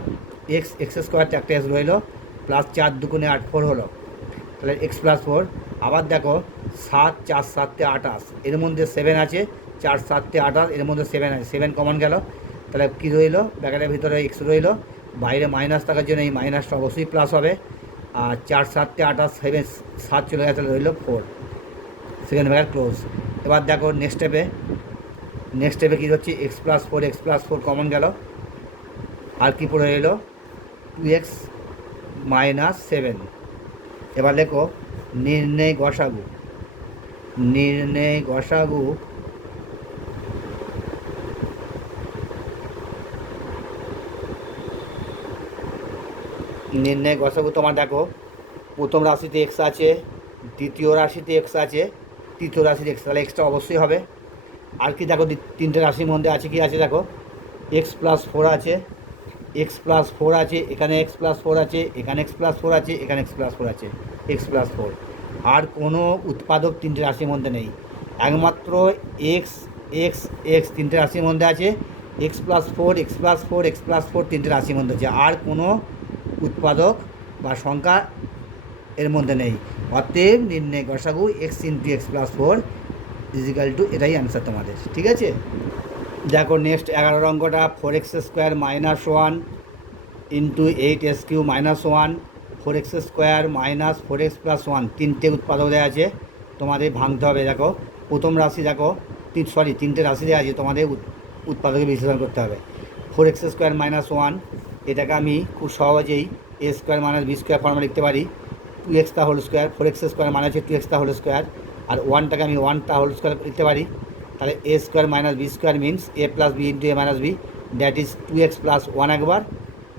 এক্স স্কোয়ার একটা এক্স রইল, প্লাস 4 দুগুণে 8 4 হলো, তাহলে এক্স প্লাস 4। আবার দেখো 7 4 7 28, এর মধ্যে 7 আছে, 4 7 28, এর মধ্যে 7 আছে, 7 কমন গেল, তাহলে কী রইল ব্র্যাকেটের ভিতরে এক্স রইল, বাইরে মাইনাস থাকার জন্য এই মাইনাসটা অবশ্যই প্লাস হবে, আর 4 7 28 7 7 চলে গেছে, রইল 4, সেকেন্ড ব্র্যাকেট ক্লোজ। এবার দেখো নেক্সট স্টেপে কী হচ্ছে, x+4 কমন গেল, আর কি পড়ে এলো 2x - 7। এবার দেখো নির্ণয় গসাগু, নির্ণয় গসাগু তোমার দেখো প্রথম রাশিতে এক্স আছে, দ্বিতীয় রাশিতে এক্স আছে, তৃতীয় রাশিতে এক্স, তাহলে এক্সটা অবশ্যই হবে। আর কি দেখো তিনটে রাশির মধ্যে আছে, কি আছে দেখো x+4 আছে, x+4 আছে, এখানে x+4 আছে, এখানে x+4 আছে, এখানে x+4 আছে, x+4। আর কোনো উৎপাদক তিনটে রাশির মধ্যে নেই, একমাত্র এক্স এক্স এক্স তিনটে রাশির মধ্যে আছে, x+4 তিনটে রাশির মধ্যে আছে, আর কোনো উৎপাদক বা সংখ্যা এর মধ্যে নেই। অতএব নির্ণয় গসাগু x×x+4 = এটাই অ্যান্সার তোমাদের, ঠিক আছে। দেখো নেক্সট 11 অঙ্কটা 4x² - 1 × 8s³ - 1, 4x² - 4x + 1, তিনটে উৎপাদক দেওয়া আছে, তোমাদের ভাঙতে হবে। দেখো প্রথম রাশি দেখো তিনটে রাশি দেওয়া আছে, তোমাদের উৎপাদকে বিশ্লেষণ করতে হবে। 4x² - 1, এটাকে আমি খুব সহজেই a² - b² ফর্মে লিখতে পারি, 2x তা হোল স্কোয়ার, 4x² মানে হচ্ছে 2x তা হোল স্কোয়ার, আর 1টাকে আমি 1 তা হোল স্কোয়ার লিখতে পারি। তাহলে a² - b² means a + b × a - b, that is 2x + 1 একবার,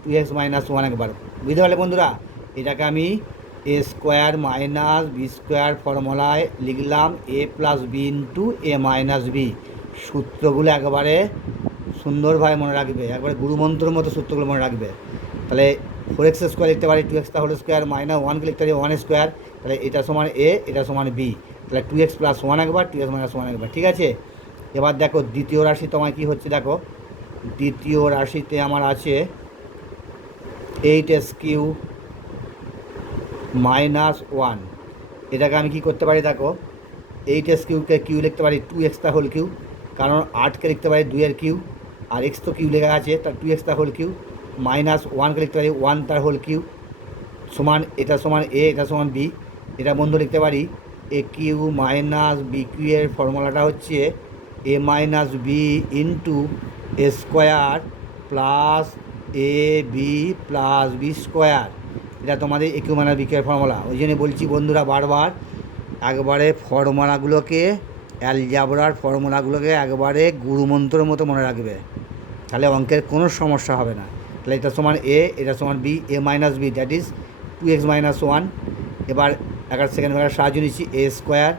2x - 1 একবার। বুঝতে পারলে বন্ধুরা, এটাকে আমি a² - b² ফর্মুলায় লিখলাম a + b × a - b। সূত্রগুলো একবারে সুন্দরভাবে মনে রাখবে, একবারে গুরুমন্ত্রের মতো সূত্রগুলো মনে রাখবে। তাহলে 4x² লিখতে পারি 2x তা হোল স্কোয়ার, -1কে লিখতে পারি 1², তাহলে এটা সমান a, এটা সমান b, তাহলে 2x + 1 একবার, 2x - 1 একবার, ঠিক আছে। এবার দেখো দ্বিতীয় রাশি তোমার কী হচ্ছে, দেখো দ্বিতীয় রাশিতে আমার আছে 8s³ - 1, এটাকে আমি কী করতে পারি, দেখো 8s³ কিউ লিখতে পারি 2x তা হোল কিউ, কারণ 8কে লিখতে পারি 2-এর কিউ, আর x তো কিউ লেখা আছে, তার 2x তা হোল কিউ, -1কে লিখতে পারি 1 তার হোল কিউ, সমান এটা সমান a, এটা সমান b। এটা বন্ধু লিখতে পারি a³ - b³ এর ফর্মুলাটা হচ্ছে a - b × a² plus ab plus b²। এটা তোমাদের a³ - b³ এর ফর্মুলা। ওই জন্য বলছি বন্ধুরা বারবার, একবারে ফর্মুলাগুলোকে, অ্যালজাবরার ফর্মুলাগুলোকে একবারে গুরুমন্ত্রের মতো মনে রাখবে, তাহলে অঙ্কের কোনো সমস্যা হবে না। তাহলে এটা সমান a, এটা সমান b, a - b, that is 2x - 1। এবার সেকেন্ড ব্র্যাকেট সাহায্য নিচ্ছি, a²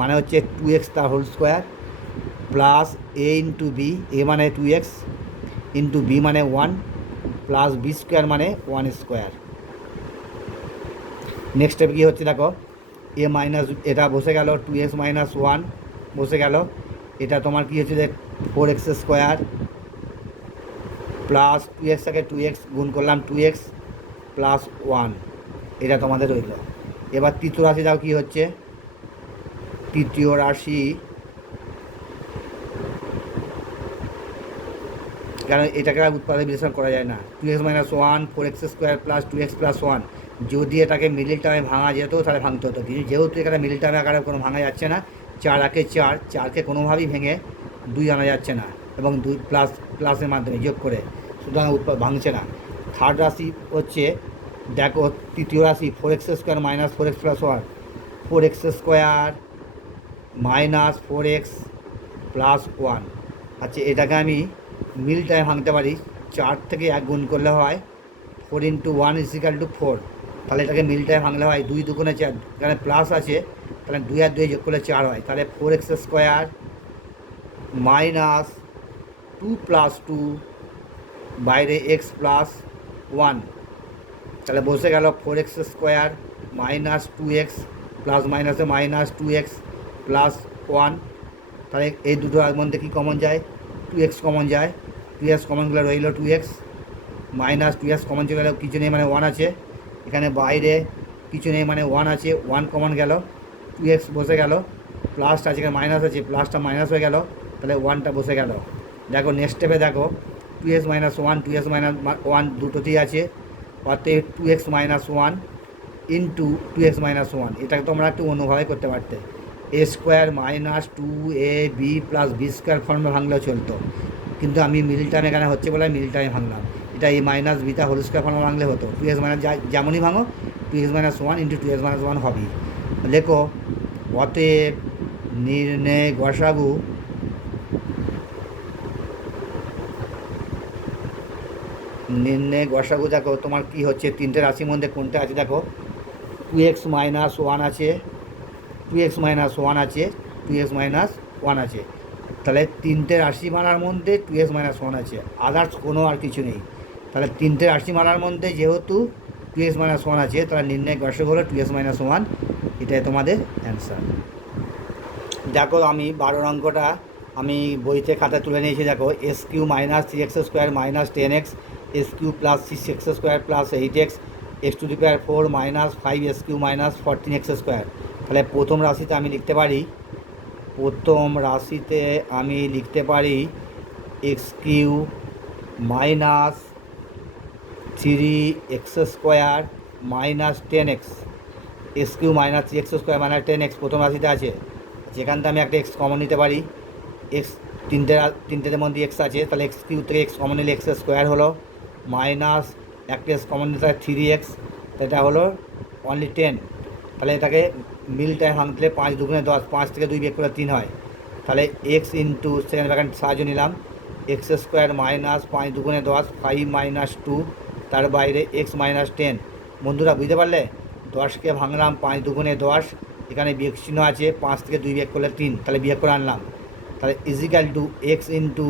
মানে হচ্ছে 2x তার whole square, plus a × b, a মানে 2x, × b মানে 1, প্লাস b² মানে 1²। নেক্সট স্টেপ কী হচ্ছে দেখো এটা বসে গেল, 2x - 1 বসে গেল, এটা তোমার কী হচ্ছে যে 4x² প্লাস 2xটাকে 2x গুণ করলাম 2x প্লাস 1, এটা তোমাদের রইল। এবার তৃতীয় রাশি দাও কী হচ্ছে, তৃতীয় রাশি, কারণ এটাকে উৎপাদক বিশ্লেষণ করা যায় না, 2x - 1 4x² plus 2x plus 1, যদি এটাকে মিডিল টার্মে ভাঙা যেত তাহলে ভাঙতে হতো, কিন্তু যেহেতু এখানে মিডিল টার্মে আকারে কোনো ভাঙা যাচ্ছে না, 4 × 4, 4কে কোনোভাবেই ভেঙে 2 আনা যাচ্ছে না, এবং 2 প্লাসের মাধ্যমে যোগ করে, সুতরাং ভাঙছে না। থার্ড রাশি হচ্ছে দেখো তৃতীয় রাশি 4x² - 4x + 1, 4x² - 4x plus 1। আচ্ছা এটাকে আমি মিল টাইমে ভাঙতে পারি, 4 থেকে 1 গুণ করলে হয় 4 × 1 = 4, তাহলে এটাকে মিল টাইমে ভাঙলে হয় 2 2 × 4, এখানে প্লাস আছে, তাহলে 2 আর 2 যোগ করলে 4 হয়, তাহলে 4x² - 2 + 2 বাইরে x + 1, তাহলে বসে গেল 4x² - 2x প্লাস মাইনাসে -2x প্লাস 1, তাহলে এই দুটোর মধ্যে কী কমন যায়, 2x কমন যায়, 2x কমন গেলে রইল 2x, -2x কমন চলে গেল, কিছু নেই মানে 1 আছে, এখানে বাইরে কিছু নেই মানে 1 আছে, 1 কমন গেল, 2x বসে গেল, প্লাসটা আছে এখানে মাইনাস আছে, প্লাসটা মাইনাস হয়ে গেল, তাহলে 1টা বসে গেল। দেখো নেক্সট স্টেপে দেখো 2x - 1 2x - 1 দুটোতেই আছে, অতএব 2x - 1 into two x minus one, এটাকে তোমরা একটু অন্যভাবে করতে পারতে। A square minus two a b plus b square ফর্মে ভাঙলেও চলতো, কিন্তু আমি মিডল টাইম এখানে হচ্ছে বলে মিডল টাইম ভাঙলাম। এটা এই মাইনাস বিটা হোল স্কোয়ার ফর্মে ভাঙলে হতো টু এক্স মাইনাস যেমনই ভাঙো two x minus one into two x minus one হবেই। লেখো অতএব নির্ণয় গসাগু দেখো তোমার কি হচ্ছে, তিনটে রাশির মধ্যে কোনটা আছে দেখো, টু এক্স মাইনাস ওয়ান আছে, টু এক্স মাইনাস ওয়ান আছে, টু এক্স মাইনাস ওয়ান আছে। তাহলে তিনটে রাশি মালার মধ্যে টু এক্স মাইনাস ওয়ান আছে, আদার্স কোনো আর কিছু নেই। তাহলে তিনটে রাশি মালার মধ্যে যেহেতু টু এক্স মাইনাস ওয়ান আছে, তাহলে নির্ণয় গসাগু হলো টু এক্স মাইনাস ওয়ান, এটাই তোমাদের অ্যান্সার। দেখো আমি 12 অঙ্কটা আমি বইতে খাতা তুলে নিয়েছি। দেখো x cube minus three x square minus ten x, x cube plus six x square plus eight x, x to the power four minus five x cube minus fourteen x square. তাহলে প্রথম রাশিতে আমি লিখতে পারি x cube minus three x square minus ten x, x cube minus three x square minus ten x প্রথম রাশিতে আছে, যেখান থেকে আমি একটা এক্স কমন নিতে পারি। এক্স তিনটের মধ্যে এক্স আছে, তাহলে এক্স কিউ থেকে এক্স কমন নিলে এক্স স্কোয়ার হলো, মাইনাস একটা এক্স কমন নিতে থ্রি এক্স, এটা হলো অনলি টেন। তাহলে এটাকে মিল টাইম ভাঙলে 5 দুগুণে 10, 5 থেকে 2 বিয়োগ করে 3 হয়। তাহলে এক্স ইন্টু সেকেন্ড ব্র্যাকেট সাহায্য নিলাম, এক্স স্কোয়ার মাইনাস 5 দুগুণে 10, 5 মাইনাস 2, তার বাইরে এক্স মাইনাস 10। বন্ধুরা বুঝতে পারলে, 10কে ভাঙলাম 5 দুগুণে 10, এখানে বিয়োগ চিহ্ন আছে, 5 থেকে 2 বিয়োগ করলে 3, তাহলে বিয়োগ করে আনলাম। তাহলে ইজিক্যাল টু এক্স ইন্টু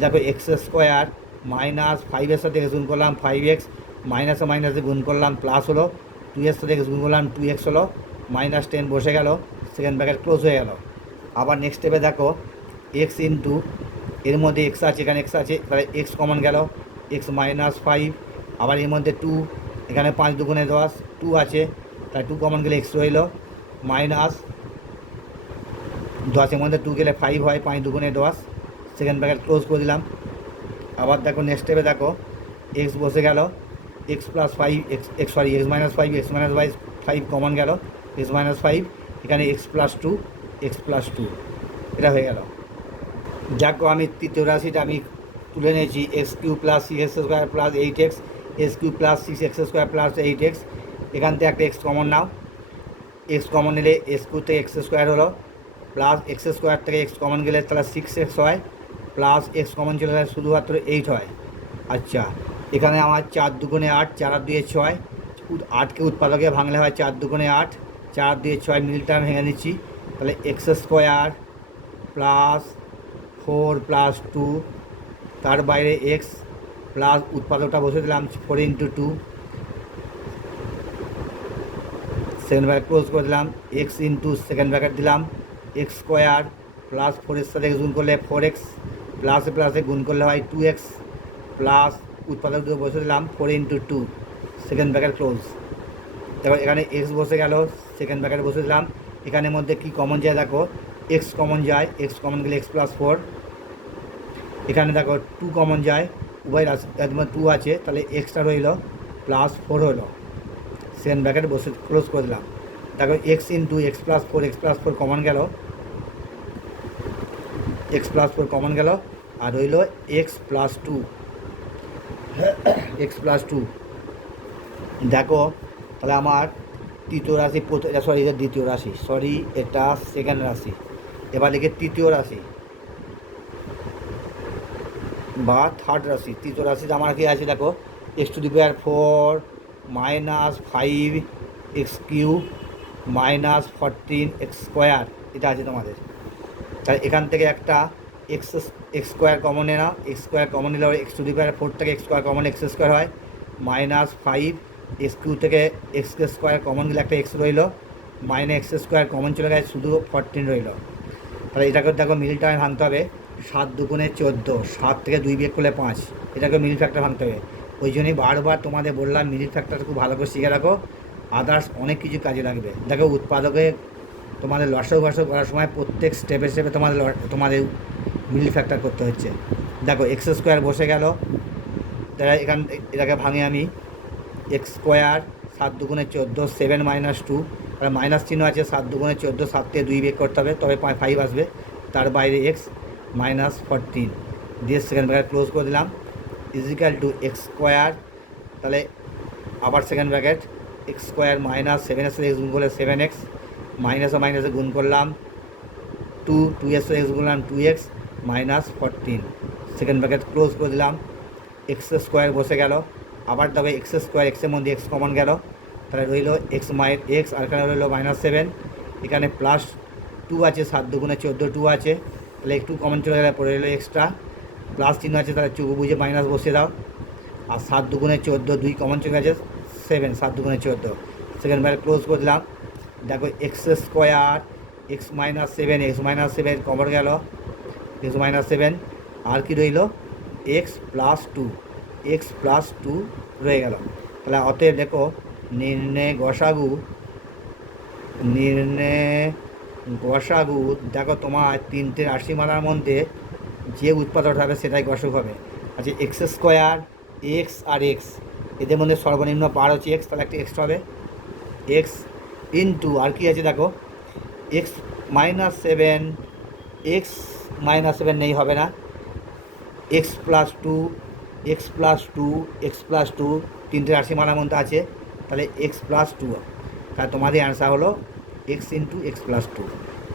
দেখো এক্স স্কোয়ার মাইনাস 5-এর সাথে এক্স গুণ করলাম 5x, মাইনাসে মাইনাসে গুণ করলাম প্লাস হলো, 2-এর সাথে এক্স গুণ করলাম 2x হলো, মাইনাস 10 বসে গেল, সেকেন্ড ব্র্যাকেট ক্লোজ হয়ে গেল। আবার নেক্সট স্টেপে দেখো এক্স ইন্টু এর মধ্যে এক্স আছে, এখানে এক্স আছে, তাহলে এক্স কমন গেল, এক্স মাইনাস 5, আবার এর মধ্যে 2, এখানে 5 দুগুণে 10, 2 আছে, তাহলে 2 কমন গেলে এক্স রইল, মাইনাস 10-এর মধ্যে 2 গেলে 5 হয়, 5 দুগুণে 10, সেকেন্ড ব্র্যাকেট ক্লোজ করে দিলাম। আবার দেখো নেক্সট স্টেপে দেখো এক্স বসে গেল, x plus 5 x minus 5, x minus 5 common গেল, এক্স মাইনাস 5, এখানে এক্স প্লাস 2, এটা হয়ে গেল। দেখো আমি তৃতীয় রাশিটা আমি তুলে নিয়েছি, x cube plus six x square plus eight x, x cube plus six x square plus eight x, এখান থেকে একটা এক্স কমন নাও, এক্স কমন নিলে এক্স কিউ থেকে এক্স স্কোয়ার হলো, প্লাস এক্স স্কোয়ার থেকে এক্স কমন গেলে তাহলে 6x হয়, প্লাস এক্স কমন চলে গেলে শুধুমাত্র 8 হয়। আচ্ছা, এখানে আমার 4 দুগুণে 8, 4 আর 2 6, 8কে উৎপাদকে ভাঙলে হয় 4 দুগুণে 8, 4 আর 2 6, মিডল টার্ম ভেঙে নিচ্ছি, তাহলে এক্স স্কোয়ার প্লাস 4 প্লাস 2, তার বাইরে এক্স প্লাস উৎপাদকটা বসে দিলাম 4 ইন্টু 2, সেকেন্ড ব্র্যাকেট ক্লোজ করে দিলাম, এক্স ইন্টু সেকেন্ড ব্র্যাকেট দিলাম এক্স স্কোয়ার প্লাস 4-এর সাথে গুণ করলে 4x, প্লাসে প্লাসে গুণ করলে হয় 2x, প্লাস উৎপাদক দিয়ে বসে দিলাম 4 ইন্টু 2, সেকেন্ড ব্র্যাকেট ক্লোজ। দেখো এখানে এক্স বসে গেল, সেকেন্ড ব্র্যাকেট বসে দিলাম, এখানের মধ্যে কি কমন যায় দেখো, এক্স কমন যায়, এক্স কমন গেলে এক্স প্লাস 4, এখানে দেখো 2 কমন যায়, উভয় রাশি 2 আছে, তাহলে এক্সটা রইল প্লাস 4 হলো, সেকেন্ড ব্র্যাকেট বসে ক্লোজ করে দিলাম। দেখো x into x plus 4 common গেল, এক্স প্লাস 4 কমন গেল, আর রইল এক্স প্লাস 2, দেখো তাহলে আমার তৃতীয় রাশি এটা দ্বিতীয় রাশি, এটা সেকেন্ড রাশি। এবার লিখে তৃতীয় রাশি বা থার্ড রাশি। তৃতীয় রাশিতে আমার কি আছে দেখো, x to the power 4 minus 5 x cube minus 14 x square, এটা আছে তোমাদের। তাহলে এখান থেকে একটা এক্স স্কোয়ার কমন না, এক্স স্কোয়ার কমন নিলে এক্স টু দি পাওয়ার 4 থেকে x square common x square হয়, মাইনাস 5 এক্স কিউ থেকে এক্স স্কোয়ার কমন গেলে একটা এক্স রইল, মাইনাস এক্স স্কোয়ার কমন চলে গেছে, শুধু 14 রইল। তাহলে এটাকে দেখো মিডল টার্মে ভাঙতে হবে, 7 দুগুণে 14, 7 থেকে 2 বিয়োগ করলে 5, এটাকে মিডল ফ্যাক্টর ভাঙতে হবে। ওই জন্যই বারবার তোমাদের বললাম মিডল ফ্যাক্টরটা খুব ভালো করে শিখে রাখো, আদার্স অনেক কিছু কাজে লাগবে। দেখো উৎপাদকে তোমাদের লসাগু করার সময় প্রত্যেক স্টেপে তোমাদের মিডল ফ্যাক্টর করতে হচ্ছে। দেখো এক্স স্কোয়ার বসে গেল, তাহলে এটাকে ভাঙে আমি, এক্স স্কোয়ার সাত দুগুণে 14, 7 মাইনাস 2, আর মাইনাস চিহ্ন আছে, 7 দুগুণে 14, 7 থেকে 2 বের করতে হবে, তবে 5 আসবে, তার বাইরে এক্স মাইনাস 14 দিয়ে সেকেন্ড ব্র্যাকেট ক্লোজ করে দিলাম, ইজিক্যাল টু এক্স স্কোয়ার, তাহলে আবার second bracket x square minus 7 x গুণ করলে 7x, মাইনাসে মাইনাসে গুণ করলাম 2 এক্স গুণ করলাম 2x minus 14, second bracket close করে দিলাম, এক্স স্কোয়ার বসে গেল, আবার তবে এক্স স্কোয়ার, এক্সের মধ্যে এক্স কমন গেল, তাহলে রইল এক্স আর এখানে রইল -7, এখানে প্লাস 2 আছে, 7 দুগুণে 14, 2 আছে, তাহলে একটু কমন চলে গেলে পরে রইল এক্সট্রা, প্লাস চিহ্ন আছে, তাহলে চুকু বুঝে মাইনাস বসিয়ে দাও, আর 7 দুগুণে 14, 2 কমন চলে গেছে, 7, 7 দুগুণে 14, সেকেন্ড ব্র্যাকেট ক্লোজ করে দিলাম, দেখো x square x minus 7 common গেল, এক্স মাইনাস 7, আর কি রইল এক্স প্লাস 2 রয়ে গেল। তাহলে অতএব দেখো নির্ণয় গসাগু দেখো তোমার তিনটে রাশিমালার মধ্যে যে উৎপাদক হবে সেটাই গসাগু হবে। আচ্ছা এক্স স্কোয়ার এক্স আর এক্স এদের মধ্যে সর্বনিম্ন পার হচ্ছে এক্স, তাহলে একটা এক্স হবে, এক্স ইন্টু আর কি আছে দেখো এক্স মাইনাস 7 নেই, হবে না, এক্স প্লাস টু তিনটে রাশিমালার মধ্যে আছে, তাহলে এক্স প্লাস 2, তাহলে তোমাদের অ্যান্সার হলো এক্স ইন্টু এক্স প্লাস 2,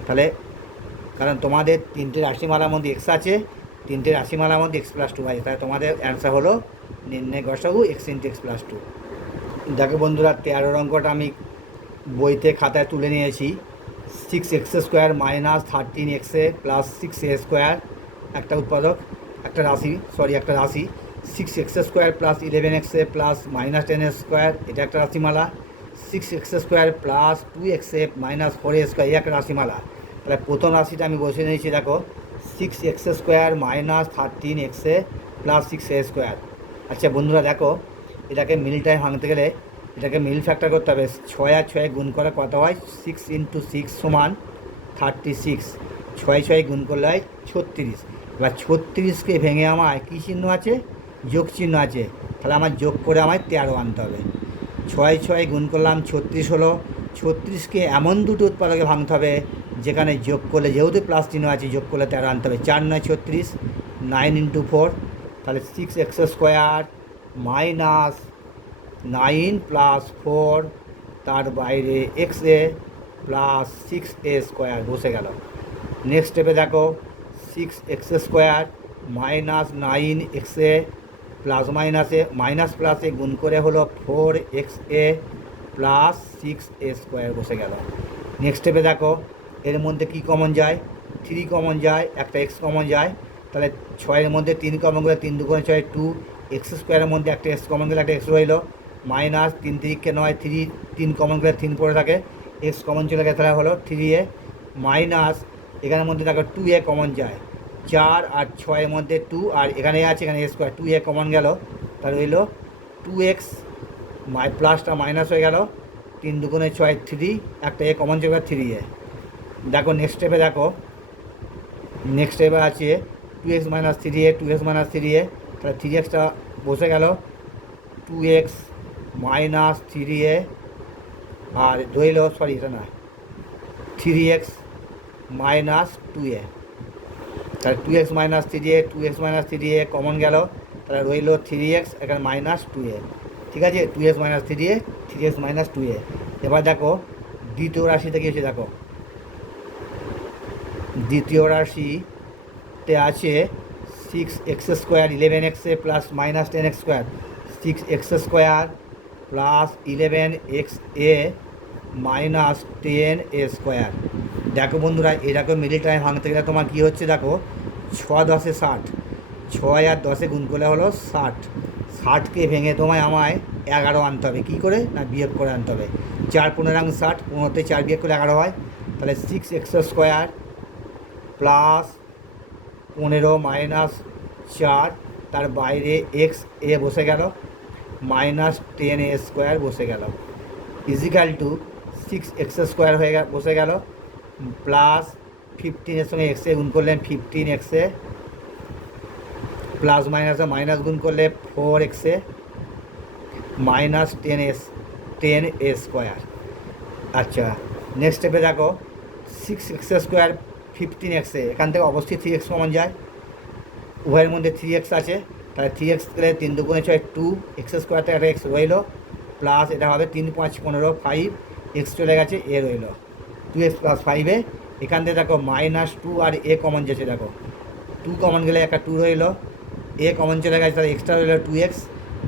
তাহলে কারণ তোমাদের তিনটে রাশিমালার মধ্যে এক্স আছে, তিনটে রাশিমালার মধ্যে এক্স প্লাস 2 আছে, তাহলে তোমাদের অ্যান্সার হলো নির্ণয় গসাগু এক্স ইন্টু এক্স প্লাস 2। দেখো বন্ধুরা 13 অঙ্কটা আমি বইতে খাতায় তুলে নিয়েছি, 6x square minus 13x plus 6a square একটা উৎপাদক, একটা রাশি 6x square plus 11x plus minus 10 square এটা একটা রাশিমালা, 6x square plus 2x minus 4a square এই একটা রাশিমালা। তাহলে প্রথম রাশিটা আমি বসে নিয়েছি, দেখো 6x square minus 13x plus 6a square. আচ্ছা বন্ধুরা দেখো এটাকে মিল টাইম ভাঙতে গেলে এটাকে মিল ফ্যাক্টর করতে হবে, 6 আর 6 গুণ করে কত হয়, 6 × 6 সমান 36, 6 গুণ করলে হয় 36। এবার 36কে ভেঙে আমায় কী চিহ্ন আছে, যোগ চিহ্ন আছে, তাহলে আমার যোগ করে আমায় 13 আনতে হবে, 6 গুণ করলাম 36 হলো, 36কে এমন দুটো উৎপাদকে ভাঙতে হবে যেখানে যোগ করলে যেহেতু প্লাস চিহ্ন আছে যোগ করলে 13 আনতে হবে, 4 9 36, 9 × 4, তাহলে 6x স্কোয়ার মাইনাস 9 প্লাস 4 তার বাইরে এক্স এ প্লাস 6a স্কোয়ার বসে গেল। নেক্সট স্টেপে দেখো 6x square minus 9x plus minus প্লাসে গুণ করে হলো 4xa প্লাস 6a স্কোয়ার বসে গেল। নেক্সট স্টেপে দেখো এর মধ্যে কি কমন যায়, 3 কমন যায়, একটা x কমন যায়, তাহলে 6-এর মধ্যে 3 কমন গেলে 3 2 6 2, x স্কোয়ারের মধ্যে একটা x কমন গেলে একটা x রইল, মাইনাস 3 3 9 3 কমন গেলে 3 পড়ে থাকে, x কমন চলে গেছে তাহলে হলো 3a মাইনাস এখানের মধ্যে দেখো 2a কমন যায়, 4 আর 6-এর মধ্যে 2 আর এখানে আছে এখানে a স্কোয়ার, 2a কমন গেল, তাহলে রইল 2x প্লাসটা মাইনাস হয়ে গেল, 3 2 6 3, একটা a কমন চলে গেল 3a। দেখো নেক্সট স্টেপে দেখো নেক্সট স্টেপে আছে 2x মাইনাস 3a, তাহলে 3xটা বসে গেল, 2x মাইনাস 3a আর রইল এটা না 3x মাইনাস 2a, তাহলে 2x মাইনাস 3a কমন গেল, তাহলে রইল 3x এখানে মাইনাস 2a, ঠিক আছে, 2x minus 3x minus 2a। এবার দেখো দ্বিতীয় রাশিতে কি আছে, দেখো দ্বিতীয় রাশিতে আছে 6x square 11x plus minus 10x square, 6x square plus 11xa minus 10a square. দেখো বন্ধুরা এরকম মিডিল টাইম ভাঙতে গেলে তোমার কী হচ্ছে, দেখো 6 10 60, 6 আর 10 গুণ করলে হলো 60, 60কে ভেঙে আমায় 11 আনতে হবে, কী করে না বিয়োগ করে আনতে হবে, 4 15 60, 15তে 4 বিয়োগ করে 11 হয়, তাহলে 6x স্কোয়ার প্লাস 15 মাইনাস 4 তার বাইরে এক্স এ বসে গেল মাইনাস 10a স্কোয়ার বসে গেল, ইজিক্যাল টু 6x স্কোয়ার বসে গেল প্লাস 15-এর সঙ্গে এক্সে গুণ করলে 15x প্লাস মাইনাসে মাইনাস গুণ করলে 4x মাইনাস 10s 10a²। আচ্ছা, নেক্সট স্টেপে দেখো 6x² 15x। এখান থেকে অবশ্যই 3x কমন যায়, উভয়ের মধ্যে 3x আছে, তাহলে 3x গেলে 3 দুগুণে 6 2x² থেকে একটা x রইল, প্লাস এটা হবে 3 5 15 5x চলে গেছে, এ রইল 2x + 5। এখান থেকে দেখো -2 আর এ কমন যেছে, দেখো 2 কমন গেলে একটা 2 রইল, এ কমন চলে গেছে, তাহলে এক্সট্রা রইল 2x।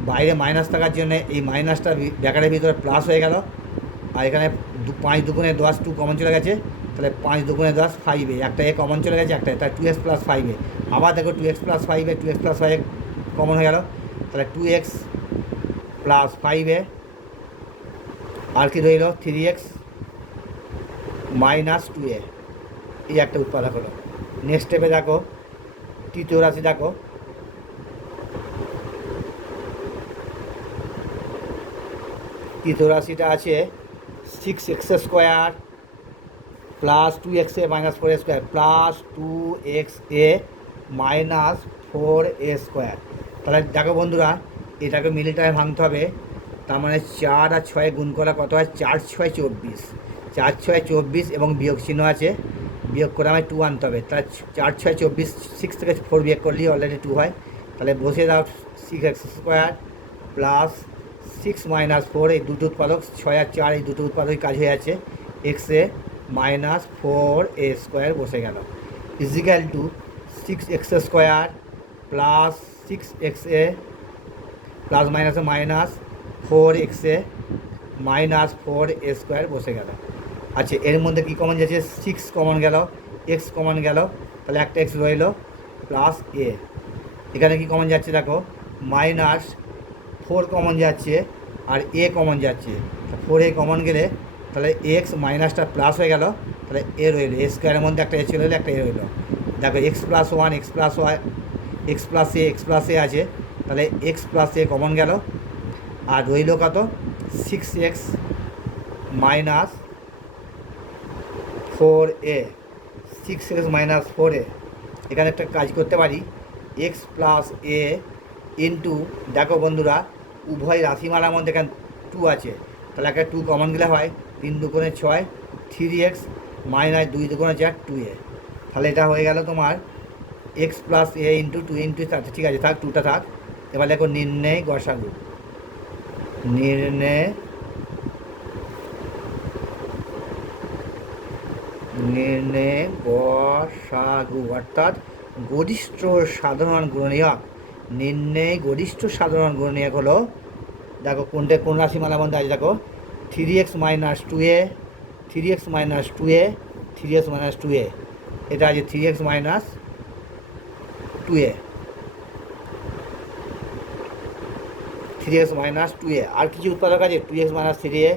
বাইরে মাইনাস থাকার জন্য এই মাইনাসটা ব্র্যাকেটের ভিতরে প্লাস হয়ে গেল, আর এখানে 5 দুগুণে 10 2 কমন চলে গেছে, তাহলে 5 দুগুণে 10 5, একটা এ কমন চলে গেছে, একটা, তাই 2x + 5। আবার দেখো 2x + 5, 2x + 5 কমন হয়ে গেল, তাহলে 2x + 5, আর কি রইল 3x - 2a। এই একটা উৎপাদক হলো। নেক্সট স্টেপে দেখো তৃতীয় রাশি, দেখো তৃতীয় রাশিটা আছে 6x² + 2xa - 4a² + 2xa - 4a²। তাহলে দেখো বন্ধুরা, এটাকে মিলিটারে ভাঙতে হবে, তার মানে 4 আর 6 গুণ করা কত হয়, 4 6 24, 4 6 24 এবং বিয়োগ চিহ্ন আছে, বিয়োগ করে আমায় 2 আনতে হবে। তাহলে 4 6 24, 6 থেকে 4 বিয়োগ করলেই অলরেডি 2 হয়। তাহলে বসে দাও 6x² + 6 - 4, এই দুটো উৎপাদক 6 আর 4, এই দুটো উৎপাদকই কাজ হয়ে আছে, xa - 4a² বসে গেল, ইজিক্যাল টু 6x² + 6xa প্লাস মাইনাসে মাইনাস 4xa - 4a² বসে গেল। আচ্ছা, এর মধ্যে কী কমন যাচ্ছে, 6 কমন গেল, x কমন গেল, তাহলে একটা x রইল, প্লাস a। এখানে কি কমন যাচ্ছে, দেখো -4 কমন যাচ্ছে আর a কমন যাচ্ছে, 4a কমন গেলে তাহলে x মাইনাসটা প্লাস হয়ে গেল, তাহলে a রইল, a² মধ্যে একটা a চলে এলো, একটা a রইল। দেখো x + 1 x + y x + a আছে, তাহলে x + a কমন গেল, আর রইল কত 6x - 4a, 6x - 4a। এখানে একটা কাজ করতে পারি, x + a ইন্টু, দেখো বন্ধুরা উভয় রাশিমালার মধ্যে এখানে 2 আছে, তাহলে একটা 2 কমন গেলে হয় 3 দুগুণে 6 3x - 2 দুগুণে 4 2a। তাহলে এটা হয়ে গেল তোমার x + a ইন্টু 2 ইন্টু, ঠিক আছে থাক, 2টা থাক। এবার দেখো নির্ণয় গসাগু, নির্ণয় গসাগু অর্থাৎ গরিষ্ঠ সাধারণ গুণনীয়ক। নির্ণয় গরিষ্ঠ সাধারণ গুণনীয়ক হলো, দেখো কোন রাশিমালার মধ্যে আছে, দেখো 3x - 2a 3x - 2a 3x - 2a, এটা আছে 3x - 2a 3x - 2a। আর কিছু উৎপাদক আছে 2x - 3a,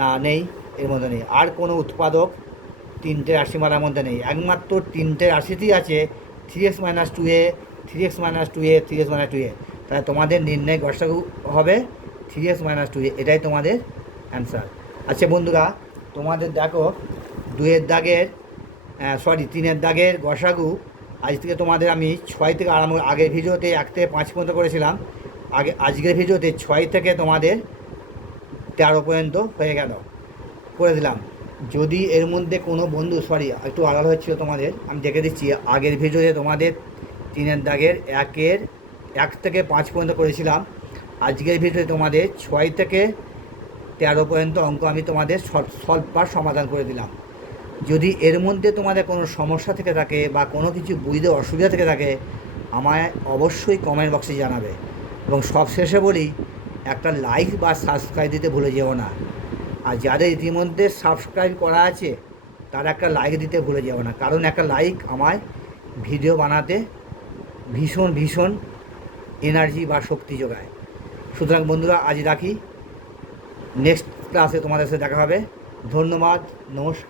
না নেই, এর মধ্যে নেই। আর কোনো উৎপাদক তিনটে রাশিমালার মধ্যে নেই, একমাত্র তিনটে রাশিতেই আছে 3x - 2a 3x - 2a 3x - 2a। তাহলে তোমাদের নির্ণয় গসাগু হবে 3x - 2a, এটাই তোমাদের অ্যান্সার। আচ্ছা বন্ধুরা, তোমাদের দেখো 2-এর দাগের 3-এর দাগের গসাগু আজ থেকে তোমাদের আমি 6 থেকে আরম্ভ, আগের ভিডিওতে 1 থেকে 5 পর্যন্ত করেছিলাম, আজকের ভিডিওতে 6 থেকে তোমাদের 13 পর্যন্ত হয়ে গেল, করে দিলাম। যদি এর মধ্যে কোনো বন্ধু, একটু আলাদা হচ্ছিলো তোমাদের, আমি দেখে দিচ্ছি, আগের ভিডিওতে তোমাদের 3-এর দাগের 1 থেকে 5 পর্যন্ত করেছিলাম, আজকের ভিডিওতে তোমাদের 6 থেকে 13 পর্যন্ত অঙ্ক আমি তোমাদের সলভ পার্ট সমাধান করে দিলাম। যদি এর মধ্যে তোমাদের কোনো সমস্যা থেকে থাকে বা কোনো কিছু বুঝতে অসুবিধা থেকে থাকে, আমায় অবশ্যই কমেন্ট বক্সে জানাবে। এবং সবশেষে বলি, একটা লাইক বা সাবস্ক্রাইব দিতে ভুলে যেও না। আর যাদের ইতিমধ্যে সাবস্ক্রাইব করা আছে তারা একটা লাইক দিতে ভুলে যেও না, কারণ একটা লাইক আমায় ভিডিও বানাতে ভীষণ এনার্জি বা শক্তি যোগায়। সুতরাং বন্ধুরা, আজ রাখি, নেক্সট ক্লাসে তোমাদের সাথে দেখা হবে। ধন্যবাদ, নমস্কার।